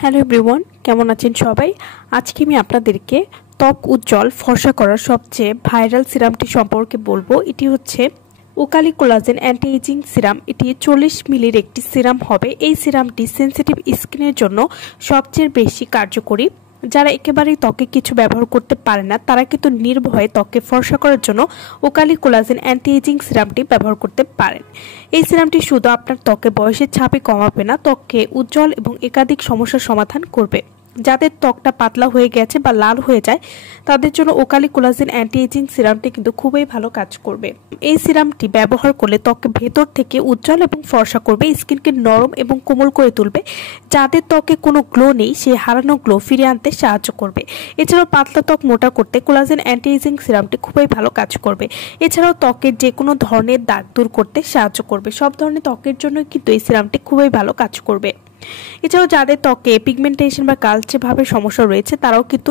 Hello everyone, কেমন আছেন সবাই? আজকে আমি আপনাদেরকে ত্বক উজ্জ্বল ফর্সা করার সবচেয়ে ভাইরাল সিরামটি সম্পর্কে বলবো। এটি হচ্ছে ওকালি কোলাজেন অ্যান্টি এজিং সিরাম। এটি 40 মিলির একটি সিরাম হবে। এই সিরামটি সেনসিটিভ স্কিনের জন্য সবচেয়ে বেশি কার্যকরী। যারা একেবারেই ত্বকে কিছু ব্যবহার করতে পারে না তারা কিন্তু নির্ভয়ে ত্বকে ফর্সা করার জন্য ওকালি কোলাজেন অ্যান্টি এজিং সিরামটি ব্যবহার করতে পারেন। এই সিরামটি শুধু আপনার ত্বকে বয়সের ছাপই কমাবে না, ত্বককে উজ্জ্বল এবং একাধিক সমস্যার সমাধান করবে। যাদের ত্বকটা পাতলা হয়ে গেছে বা লাল হয়ে যায় তাদের জন্য ওকালি কোলাজেন অ্যান্টি এজিং সিরামটি কিন্তু খুবই ভালো কাজ করবে। এই সিরামটি ব্যবহার করলে ত্বককে ভেতর থেকে উজ্জ্বল এবং ফর্সা করবে, স্কিনকে নরম এবং কোমল করে তুলবে। যাদের ত্বকে কোনো গ্লো নেই সেই হারানো গ্লো ফিরিয়ে আনতে সাহায্য করবে। এছাড়াও পাতলা ত্বক মোটা করতে কোলাজেন অ্যান্টি এজিং সিরামটি খুবই ভালো কাজ করবে। এছাড়াও ত্বকের যে কোনো ধরনের দাগ দূর করতে সাহায্য করবে। সব ধরনের ত্বকের জন্য কিন্তু এই সিরামটি খুবই ভালো কাজ করবে। এছাড়াও যাদের ত্বকে পিগমেন্টেশন বা কালচে ভাবের সমস্যা রয়েছে তারাও কিন্তু